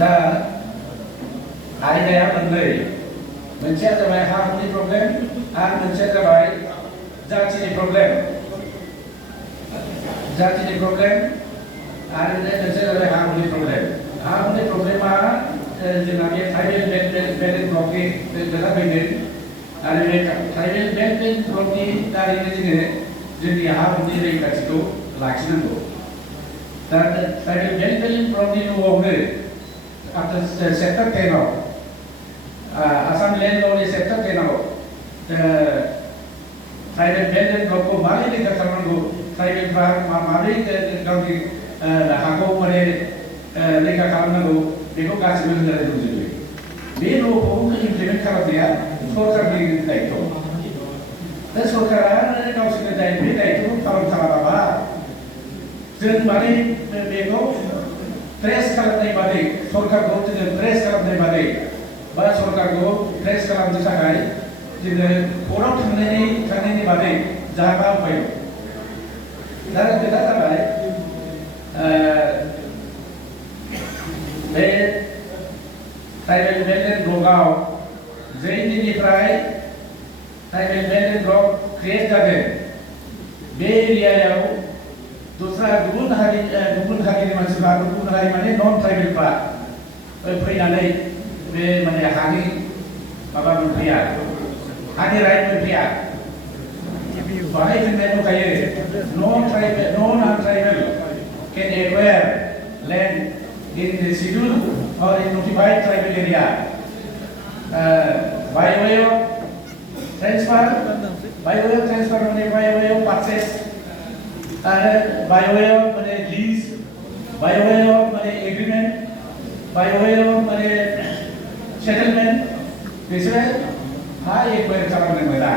दा आयदाया मोननै मोनसेया जाबाय हा हुनि प्रब्लेम आरो मोनसेया जाबाय जाथिनि प्रब्लेम आरो मोनसेया जाबाय हा हुनि प्रब्लेम प्रब्लेमा जोंना बे ट्राइबेल बेलेन्स ब्लकनि खोथा फैगोन आरो बे ट्राइबेल बेलेन्स ब्लकनि दारैनो जोङो जोंनि हा हुनि रैखाथिखौ लाखिनांगौ दा ट्राइबेल बेलेन्स ब्लकनि न'आवनो आफ्टर सेक्टर 10 आव आसाम लेन्ड ल'नि सेक्टर 10 आव ट्राइबेल बेलेन्स ब्लकखौ माबोरै रैखा खालामनांगौ ट्राइबेलफ्रा माबोरै गावनि हाखौ माने रैखा खालामनांगौ बेखौ गासिबो होनानै दंजोबो बे ल'खौ इमप्लिमेन्ट खालामनाया सरकारनि दायित्व दा सरकारा गावसोरनि बे दायित्वखौ पालन खालामाबा जों माने बेखौ प्रेस खालामनाय बादै सरकारखौ जोङो प्रेस खालामनाय बादै बा सरकारखौ प्रेस खालामनो थाखाय जोङो कर्टआव थांनायनि बादै जाहा उपाय दा खोथा जाबाय बे ट्राइबेल बेलेन्स ब्लकआव जै दिननिफ्राय ट्राइबेल बेलेन्स ब्लक क्रिएट जादों बे एरियायाव दस्रा गुबुन हारिनि मानसिफ्रा गुबुन हारि माने नन ट्राइबेलफ्रा फैनानै बे माने हानि माबा मोनफैया हानि राइट मोनफैया बाहाय जोंनाय दंखायो नन tribal can acquire land in the scheduled or in notified tribal area by way of transfer money, by way of purchase, by way of lease, by way of agreement, by way of settlement. बिसोरो हा acquire खालामनो मोना